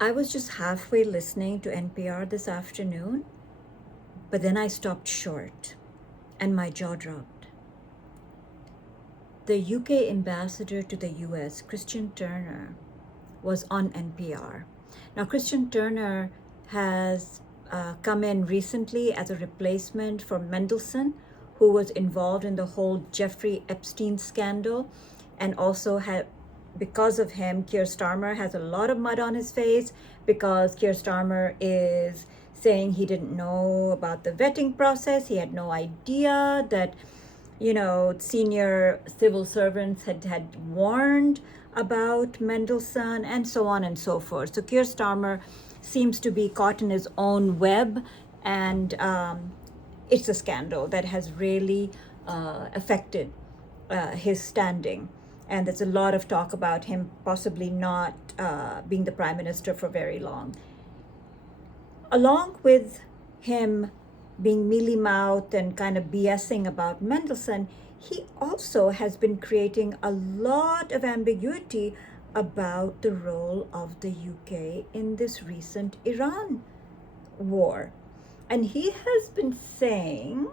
I was just halfway listening to NPR this afternoon, but then I stopped short and my jaw dropped. The UK ambassador to the US, Christian Turner, was on NPR. Now, Christian Turner has come in recently as a replacement for Mendelsohn, who was involved in the whole Jeffrey Epstein scandal, and also had, because of him, Keir Starmer has a lot of mud on his face because Keir Starmer is saying he didn't know about the vetting process. He had no idea that senior civil servants had warned about Mendelssohn and so on and so forth. So Keir Starmer seems to be caught in his own web, and it's a scandal that has really affected his standing. And there's a lot of talk about him possibly not being the prime minister for very long. Along with him being mealy-mouthed and kind of BSing about Mendelssohn, he also has been creating a lot of ambiguity about the role of the UK in this recent Iran war. And he has been saying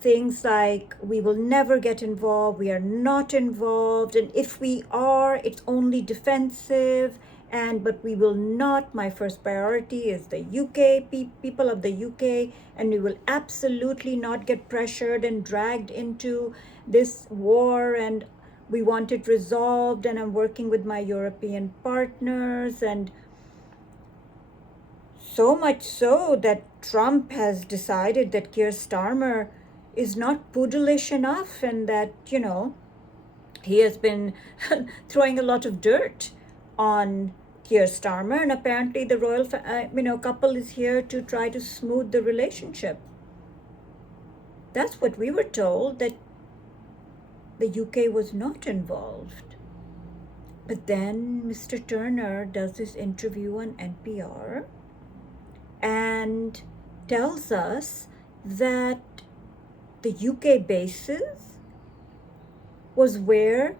things like, we will never get involved, we are not involved, and if we are, it's only defensive, but we will not. My first priority is the UK, people of the UK, and we will absolutely not get pressured and dragged into this war, and we want it resolved, and I'm working with my European partners, and so much so that Trump has decided that Keir Starmer is not poodleish enough, and that, he has been throwing a lot of dirt on Keir Starmer, and apparently the royal couple is here to try to smooth the relationship. That's what we were told, that the UK was not involved. But then Mr. Turner does this interview on NPR and tells us that the UK bases was where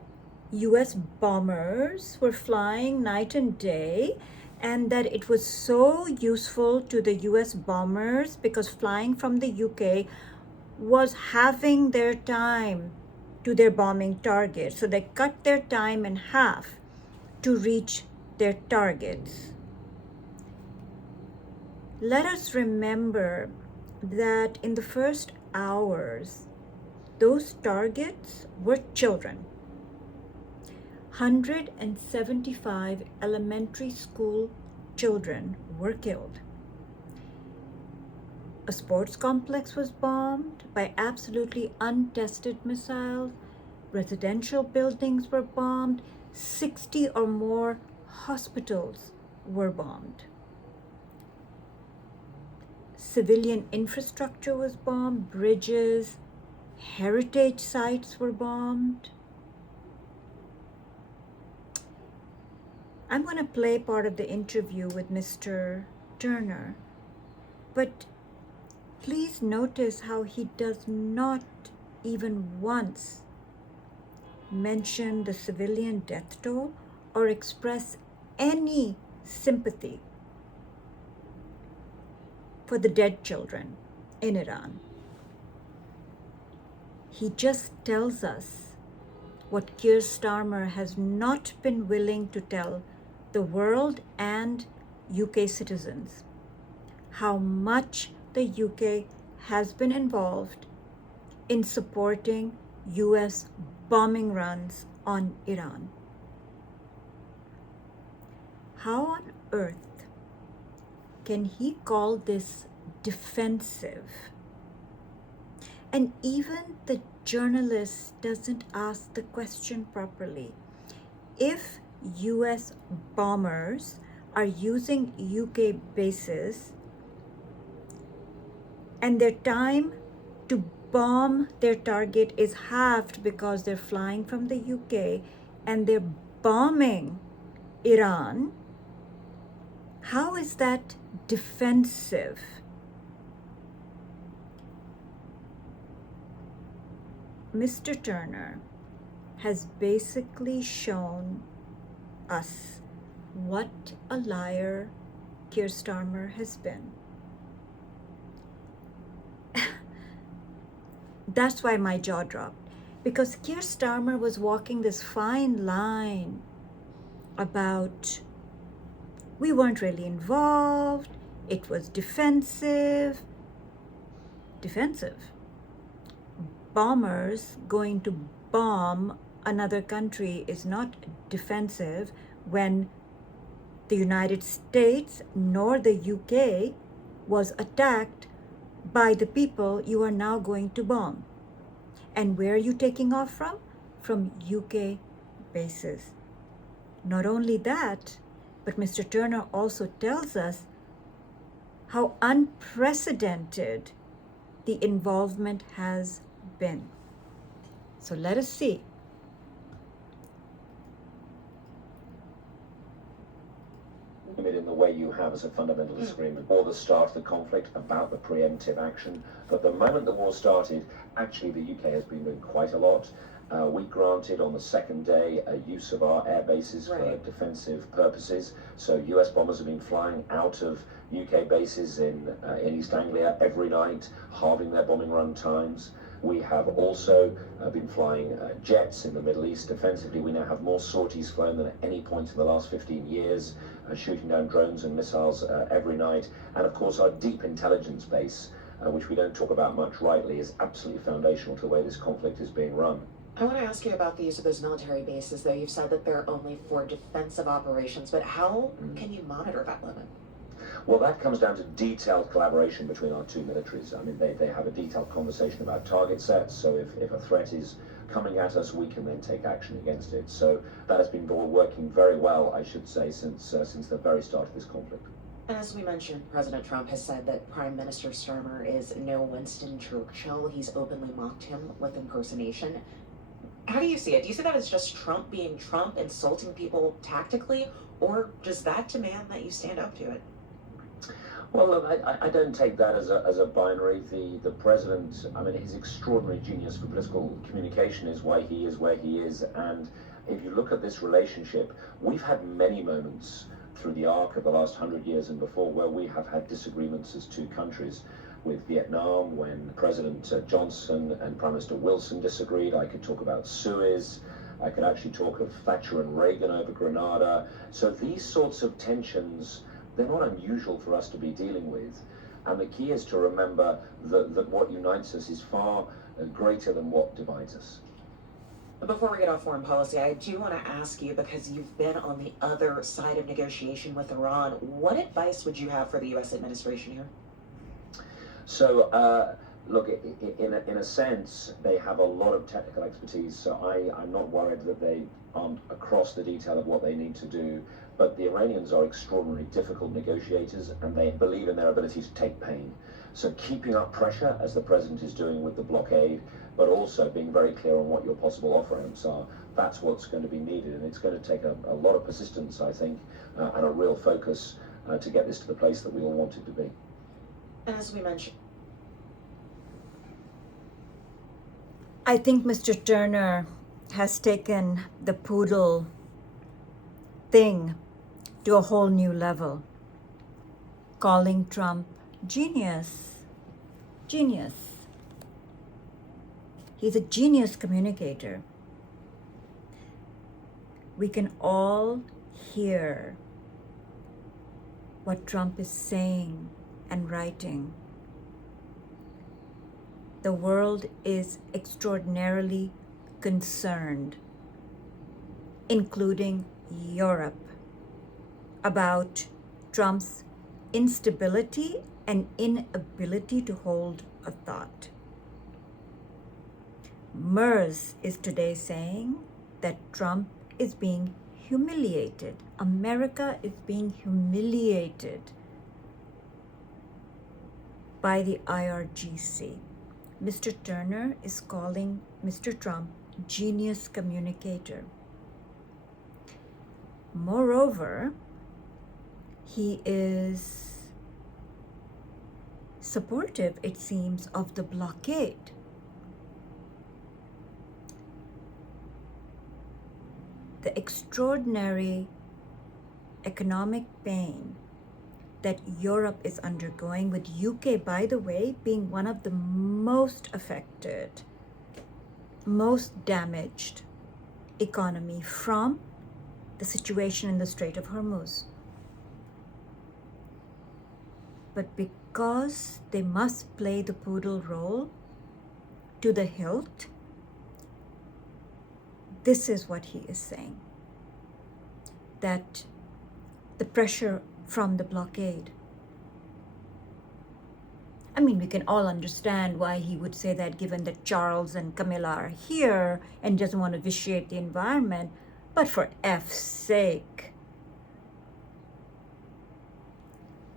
US bombers were flying night and day, and that it was so useful to the US bombers because flying from the UK was halving their time to their bombing target. So they cut their time in half to reach their targets. Let us remember that in the first hours, those targets were children. 175 elementary school children were killed. A sports complex was bombed by absolutely untested missiles. Residential buildings were bombed. 60 or more hospitals were bombed. Civilian infrastructure was bombed. Bridges, heritage sites were bombed. I'm going to play part of the interview with Mr. Turner, but please notice how he does not even once mention the civilian death toll or express any sympathy for the dead children in Iran. He just tells us what Keir Starmer has not been willing to tell the world and UK citizens: how much the UK has been involved in supporting US bombing runs on Iran. How on earth can he call this defensive? And even the journalist doesn't ask the question properly. If US bombers are using UK bases and their time to bomb their target is halved because they're flying from the UK and they're bombing Iran, how is that defensive? Mr. Turner has basically shown us what a liar Keir Starmer has been. That's why my jaw dropped. Because Keir Starmer was walking this fine line about we weren't really involved, it was defensive. Defensive. Bombers going to bomb another country is not defensive when the United States nor the UK was attacked by the people you are now going to bomb. And where are you taking off from? From UK bases. Not only that, but Mr. Turner also tells us how unprecedented the involvement has been. So let us see. In the way you have as a fundamental disagreement, or the start of the conflict about the preemptive action. But the moment the war started, actually the UK has been doing quite a lot. We granted on the second day a use of our air bases for defensive purposes. So US bombers have been flying out of UK bases in East Anglia every night, halving their bombing run times. We have also been flying jets in the Middle East defensively. We now have more sorties flown than at any point in the last 15 years, shooting down drones and missiles every night. And of course our deep intelligence base, which we don't talk about much rightly, is absolutely foundational to the way this conflict is being run. I want to ask you about the use of those military bases, though. You've said that they're only for defensive operations, but how can you monitor that limit? Well, that comes down to detailed collaboration between our two militaries. I mean, they have a detailed conversation about target sets, so if a threat is coming at us, we can then take action against it. So that has been working very well, I should say, since the very start of this conflict. And as we mentioned, President Trump has said that Prime Minister Starmer is no Winston Churchill. He's openly mocked him with impersonation. How do you see it? Do you see that as just Trump being Trump, insulting people tactically, or does that demand that you stand up to it? Well, look, I don't take that as a binary. The president, I mean, his extraordinary genius for political communication is why he is where he is. And if you look at this relationship, we've had many moments through the arc of the last 100 years and before where we have had disagreements as two countries. With Vietnam, when President Johnson and Prime Minister Wilson disagreed. I could talk about Suez. I could actually talk of Thatcher and Reagan over Grenada. So these sorts of tensions, they're not unusual for us to be dealing with. And the key is to remember that what unites us is far greater than what divides us. Before we get off foreign policy, I do want to ask you, because you've been on the other side of negotiation with Iran, what advice would you have for the U.S. administration here? So, look, in a sense, they have a lot of technical expertise, so I'm not worried that they aren't across the detail of what they need to do. But the Iranians are extraordinarily difficult negotiators, and they believe in their ability to take pain. So keeping up pressure, as the president is doing with the blockade, but also being very clear on what your possible off-ramps are, that's what's going to be needed. And it's going to take a lot of persistence, I think, and a real focus to get this to the place that we all want it to be. And as we mentioned, I think Mr. Turner has taken the poodle thing to a whole new level, calling Trump genius. Genius. He's a genius communicator. We can all hear what Trump is saying and writing. The world is extraordinarily concerned, including Europe, about Trump's instability and inability to hold a thought. MERS is today saying that Trump is being humiliated. America is being humiliated by the IRGC. Mr. Turner is calling Mr. Trump genius communicator. Moreover, he is supportive, it seems, of the blockade. The extraordinary economic pain that Europe is undergoing, with UK, by the way, being one of the most affected, most damaged economy from the situation in the Strait of Hormuz. But because they must play the poodle role to the hilt, this is what he is saying, that the pressure from the blockade. I mean, we can all understand why he would say that, given that Charles and Camilla are here and doesn't want to vitiate the environment, but for F's sake.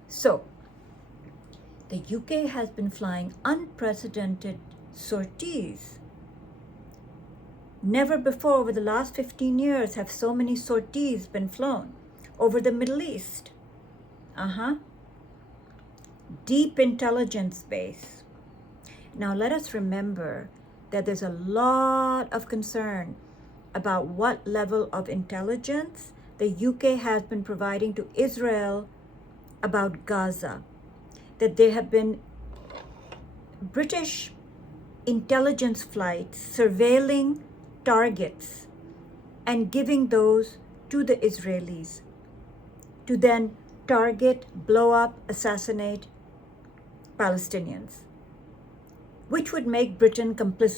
So, the UK has been flying unprecedented sorties. Never before over the last 15 years have so many sorties been flown over the Middle East. Deep intelligence base. Now let us remember that there's a lot of concern about what level of intelligence the UK has been providing to Israel about Gaza. That there have been British intelligence flights surveilling targets and giving those to the Israelis to then target, blow up, assassinate Palestinians, which would make Britain complicit